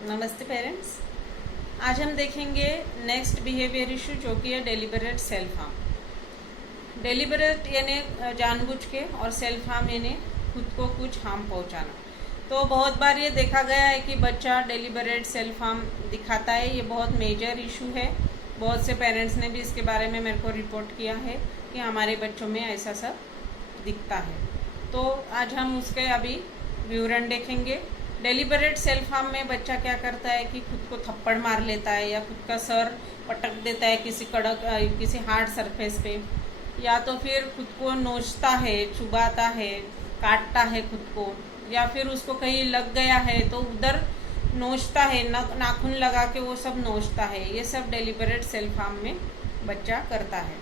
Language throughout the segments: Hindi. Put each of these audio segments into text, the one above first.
नमस्ते पेरेंट्स। आज हम देखेंगे नेक्स्ट बिहेवियर इशू जो कि है डेलिबरेट सेल्फ हार्म। डेलिबरेट यानी जानबूझ के और सेल्फ हार्म यानी खुद को कुछ हार्म पहुंचाना। तो बहुत बार ये देखा गया है कि बच्चा डेलिबरेट सेल्फ हार्म दिखाता है। ये बहुत मेजर इशू है। बहुत से पेरेंट्स ने भी इसके बारे में मेरे को रिपोर्ट किया है कि हमारे बच्चों में ऐसा सब दिखता है। तो आज हम उसके अभी विवरण देखेंगे। डेलिबरेट सेल्फ हार्म में बच्चा क्या करता है कि खुद को थप्पड़ मार लेता है या खुद का सर पटक देता है किसी हार्ड सरफेस पे, या तो फिर खुद को नोचता है, चुबाता है, काटता है खुद को, या फिर उसको कहीं लग गया है तो उधर नोचता है, नाखून लगा के वो सब नोचता है। ये सब डेलिबरेट सेल्फ हार्म में बच्चा करता है।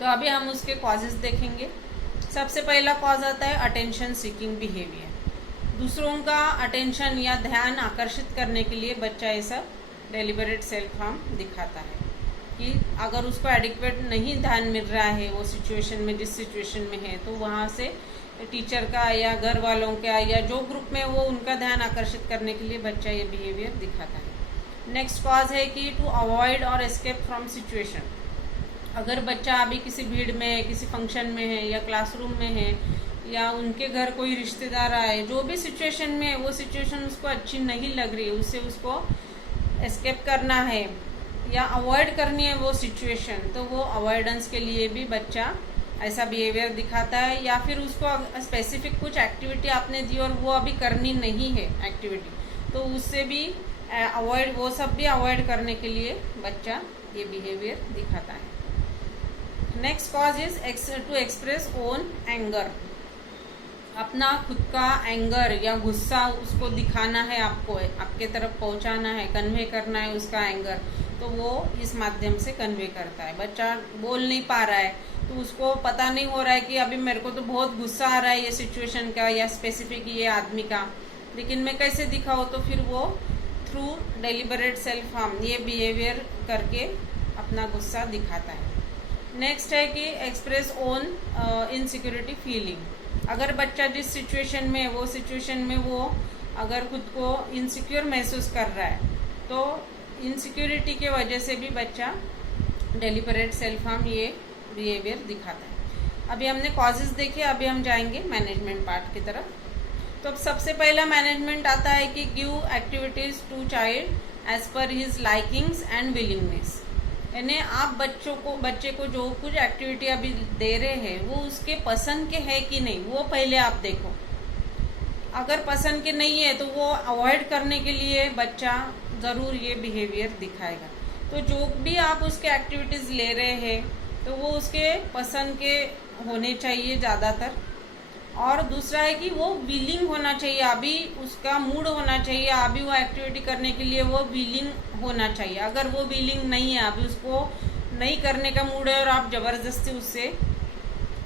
तो अभी हम उसके कॉजेज देखेंगे। सबसे पहला कॉज आता है अटेंशन सीकिंग बिहेवियर। दूसरों का अटेंशन या ध्यान आकर्षित करने के लिए बच्चा ऐसा डेलिबरेट सेल्फ हार्म दिखाता है कि अगर उसको एडिक्वेट नहीं ध्यान मिल रहा है वो सिचुएशन में, जिस सिचुएशन में है, तो वहाँ से टीचर का या घर वालों का या जो ग्रुप में वो उनका ध्यान आकर्षित करने के लिए बच्चा ये बिहेवियर दिखाता है। नेक्स्ट कॉज है कि टू अवॉइड और एस्केप फ्रॉम सिचुएशन। अगर बच्चा अभी किसी भीड़ में है, किसी फंक्शन में है या क्लासरूम में है या उनके घर कोई रिश्तेदार आए, जो भी सिचुएशन में है वो सिचुएशन उसको अच्छी नहीं लग रही है, उससे उसको एस्केप करना है या अवॉइड करनी है वो सिचुएशन, तो वो अवॉइडेंस के लिए भी बच्चा ऐसा बिहेवियर दिखाता है। या फिर उसको स्पेसिफिक कुछ एक्टिविटी आपने दी और वो अभी करनी नहीं है एक्टिविटी, तो उससे भी अवॉइड, वो सब भी अवॉइड करने के लिए बच्चा ये बिहेवियर दिखाता है। Next cause is to express own anger. अपना खुद का एंगर या गुस्सा उसको दिखाना है, आपको आपके तरफ पहुंचाना है, कन्वे करना है उसका एंगर, तो वो इस माध्यम से कन्वे करता है। बच्चा बोल नहीं पा रहा है तो उसको पता नहीं हो रहा है कि अभी मेरे को तो बहुत गुस्सा आ रहा है ये सिचुएशन का या स्पेसिफिक ये आदमी का, लेकिन मैं कैसे दिखाऊँ, तो फिर वो थ्रू डेलिबरेट सेल्फ हार्म ये बिहेवियर करके अपना गुस्सा दिखाता है। नेक्स्ट है कि एक्सप्रेस ओन इनसिक्योरिटी फीलिंग। अगर बच्चा जिस सिचुएशन में है वो सिचुएशन में वो अगर खुद को इनसिक्योर महसूस कर रहा है तो इनसिक्योरिटी के वजह से भी बच्चा डेलिबरेट सेल्फ हार्म ये बिहेवियर दिखाता है। अभी हमने कॉजेज देखे, अभी हम जाएंगे मैनेजमेंट पार्ट की तरफ। तो अब सबसे पहला मैनेजमेंट आता है कि give activities to child as per his likings and willingness. यानी आप बच्चे को जो कुछ एक्टिविटी अभी दे रहे हैं वो उसके पसंद के है कि नहीं, वो पहले आप देखो। अगर पसंद के नहीं है तो वो अवॉइड करने के लिए बच्चा ज़रूर ये बिहेवियर दिखाएगा। तो जो भी आप उसके एक्टिविटीज़ ले रहे हैं तो वो उसके पसंद के होने चाहिए ज़्यादातर। और दूसरा है कि वो विलिंग होना चाहिए, अभी उसका मूड होना चाहिए, अभी वो एक्टिविटी करने के लिए वो विलिंग होना चाहिए। अगर वो विलिंग नहीं है, अभी उसको नहीं करने का मूड है और आप ज़बरदस्ती उससे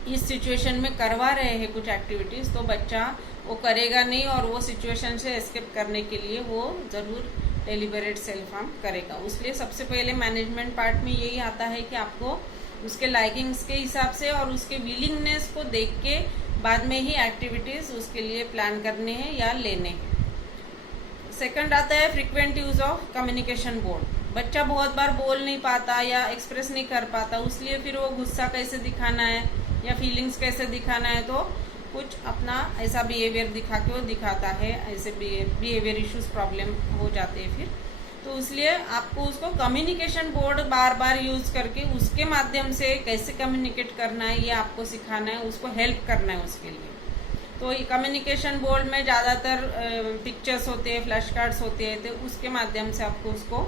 इस सिचुएशन में करवा रहे हैं कुछ एक्टिविटीज़, तो बच्चा वो करेगा नहीं और वो सिचुएशन से एस्केप करने के लिए वो ज़रूर डेलिबरेट सेल्फ हार्म करेगा। इसलिए सबसे पहले मैनेजमेंट पार्ट में यही आता है कि आपको उसके लाइकिंग्स के हिसाब से और उसके विलिंगनेस को देख के बाद में ही एक्टिविटीज़ उसके लिए प्लान करने हैं या लेने हैं। सेकंड आता है frequent use of communication board. बच्चा बहुत बार बोल नहीं पाता या एक्सप्रेस नहीं कर पाता, इसलिए फिर वो गुस्सा कैसे दिखाना है या फीलिंग्स कैसे दिखाना है, तो कुछ अपना ऐसा बिहेवियर दिखा के वो दिखाता है। ऐसे बिहेवियर इश्यूज प्रॉब्लम हो जाते हैं फिर, तो इसलिए आपको उसको कम्युनिकेशन बोर्ड बार बार यूज़ करके उसके माध्यम से कैसे कम्युनिकेट करना है ये आपको सिखाना है, उसको हेल्प करना है उसके लिए। तो ये कम्युनिकेशन बोर्ड में ज़्यादातर पिक्चर्स होते हैं, फ्लैश कार्ड्स होते हैं, तो उसके माध्यम से आपको उसको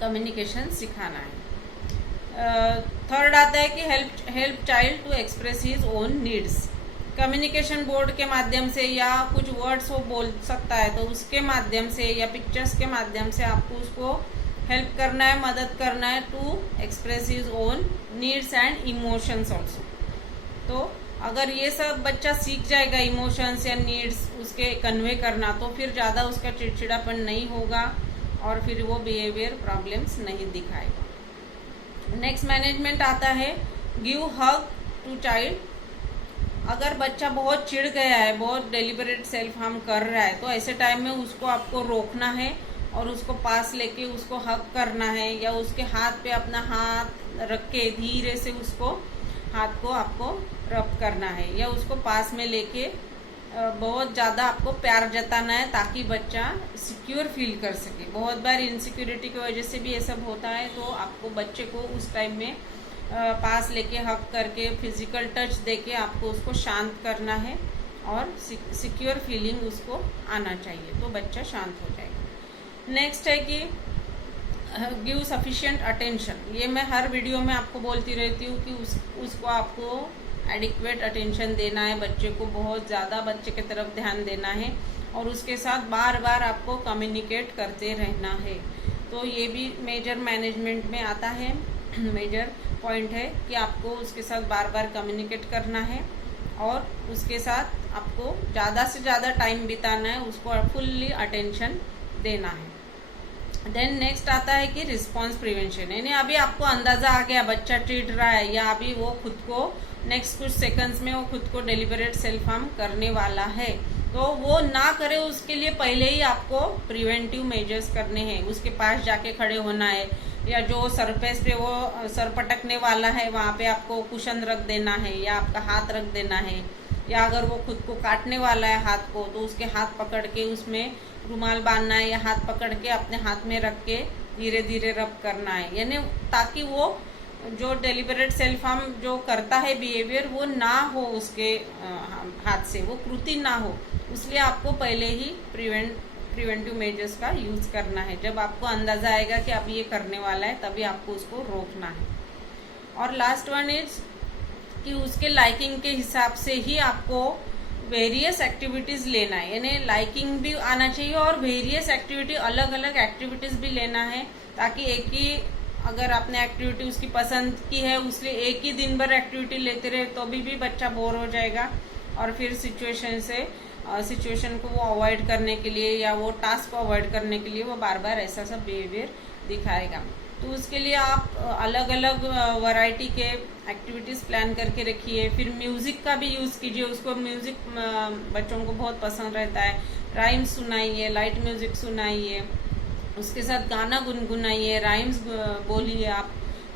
कम्युनिकेशन सिखाना है। थर्ड आता है कि help child to express his own needs. Communication board के माध्यम से या कुछ वर्ड्स वो बोल सकता है तो उसके माध्यम से या पिक्चर्स के माध्यम से आपको उसको हेल्प करना है, मदद करना है to express his own needs and emotions also. तो अगर ये सब बच्चा सीख जाएगा, इमोशंस या नीड्स उसके कन्वे करना, तो फिर ज़्यादा उसका चिड़चिड़ापन नहीं होगा और फिर वो बिहेवियर प्रॉब्लम्स नहीं दिखाएगा। नेक्स्ट मैनेजमेंट आता है गिव हग टू चाइल्ड अगर बच्चा बहुत चिढ़ गया है, बहुत डेलिबरेट सेल्फ हार्म कर रहा है, तो ऐसे टाइम में उसको आपको रोकना है और उसको पास लेके उसको हग करना है, या उसके हाथ पे अपना हाथ रख के धीरे से उसको हाथ को आपको रब करना है, या उसको पास में लेके बहुत ज़्यादा आपको प्यार जताना है ताकि बच्चा सिक्योर फील कर सके। बहुत बार इनसिक्योरिटी की वजह से भी ये सब होता है, तो आपको बच्चे को उस टाइम में पास लेके हक करके फिजिकल टच देके आपको उसको शांत करना है और सिक्योर फीलिंग उसको आना चाहिए, तो बच्चा शांत हो जाएगा। नेक्स्ट है कि गिव सफिशिएंट अटेंशन। ये मैं हर वीडियो में आपको बोलती रहती हूँ कि उसको आपको एडिक्वेट अटेंशन देना है, बच्चे को बहुत ज़्यादा बच्चे की तरफ ध्यान देना है और उसके साथ बार बार आपको कम्युनिकेट करते रहना है। तो ये भी मेजर मैनेजमेंट में आता है, मेजर पॉइंट है कि आपको उसके साथ बार बार कम्युनिकेट करना है और उसके साथ आपको ज़्यादा से ज़्यादा टाइम बिताना है, उसको फुल्ली अटेंशन देना है। देन नेक्स्ट आता है कि रिस्पॉन्स प्रिवेंशन, यानी अभी आपको अंदाज़ा आ गया बच्चा चिढ़ रहा है या अभी वो खुद को नेक्स्ट कुछ सेकंड्स में वो खुद को डेलिबरेट सेल्फ हार्म करने वाला है, तो वो ना करे उसके लिए पहले ही आपको प्रिवेंटिव मेजर्स करने हैं। उसके पास जाके खड़े होना है, या जो सरफेस पे वो सर पटकने वाला है वहाँ पे आपको कुशन रख देना है या आपका हाथ रख देना है, या अगर वो खुद को काटने वाला है हाथ को तो उसके हाथ पकड़ के उसमें रुमाल बांधना है, या हाथ पकड़ के अपने हाथ में रख के धीरे धीरे रब करना है, यानी ताकि वो जो डेलिबरेट सेल्फ हार्म जो करता है बिहेवियर वो ना हो, उसके हाथ से वो कृति ना हो, इसलिए आपको पहले ही प्रिवेंटिव मेजर्स का यूज़ करना है। जब आपको अंदाज़ा आएगा कि अब ये करने वाला है तभी आपको उसको रोकना है। और लास्ट वन इज कि उसके लाइकिंग के हिसाब से ही आपको वेरियस एक्टिविटीज़ लेना है, यानी लाइकिंग भी आना चाहिए और वेरियस एक्टिविटी, अलग अलग एक्टिविटीज़ भी लेना है, ताकि एक ही अगर आपने एक्टिविटी उसकी पसंद की है उसलिए एक ही दिन भर एक्टिविटी लेते रहे तो भी बच्चा बोर हो जाएगा और फिर सिचुएशन को वो अवॉइड करने के लिए या वो टास्क को अवॉइड करने के लिए वो बार बार ऐसा सब बिहेवियर दिखाएगा। तो उसके लिए आप अलग अलग वैरायटी के एक्टिविटीज़ प्लान करके रखिए। फिर म्यूज़िक का भी यूज़ कीजिए, उसको म्यूज़िक बच्चों को बहुत पसंद रहता है, राइम्स सुनाइए, लाइट म्यूज़िक सुनाइए, उसके साथ गाना गुनगुनाइए, राइम्स बोलिए। आप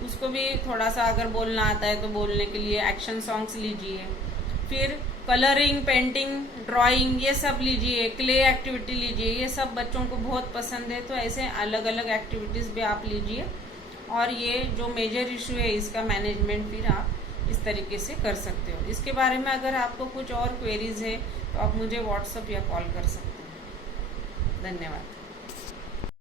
उसको भी थोड़ा सा अगर बोलना आता है तो बोलने के लिए एक्शन सॉन्ग्स लीजिए। फिर कलरिंग, पेंटिंग, ड्राइंग ये सब लीजिए, क्ले एक्टिविटी लीजिए, ये सब बच्चों को बहुत पसंद है, तो ऐसे अलग अलग एक्टिविटीज़ भी आप लीजिए और ये जो मेजर इशू है इसका मैनेजमेंट फिर आप इस तरीके से कर सकते हो। इसके बारे में अगर आपको कुछ और क्वेरीज है तो आप मुझे व्हाट्सएप या कॉल कर सकते हैं। धन्यवाद।